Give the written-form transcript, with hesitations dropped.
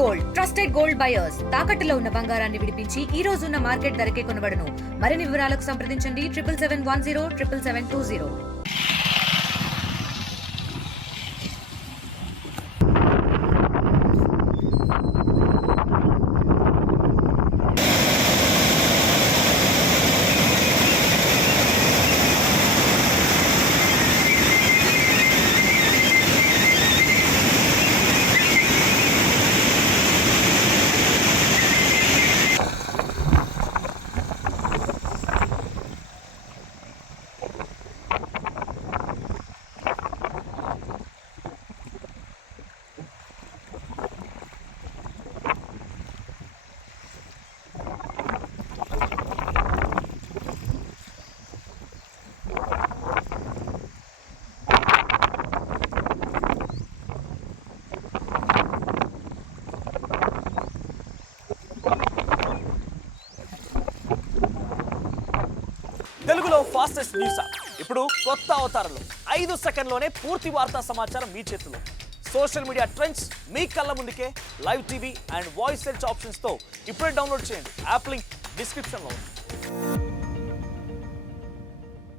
Gold trusted gold buyers తాకట్టులో ఉన్న బంగారాన్ని విడిపించి ఈ రోజు ఉన్న మార్కెట్ ధరకే కొనబడును. మరిన్ని వివరాలకు సంప్రదించండి 7771077720. తెలుగులో ఫాస్టెస్ట్ న్యూస్ యాప్ ఇప్పుడు కొత్త అవతారంలో 5 సెకండ్లోనే పూర్తి వార్తా సమాచారం మీ చేతిలో. సోషల్ మీడియా ట్రెండ్స్ మీ కళ్ళ ముందుకే live TV and voice search ఆప్షన్స్తో ఇప్పుడే డౌన్లోడ్ చేయండి. యాప్ లింక్ డిస్క్రిప్షన్లో ఉంది.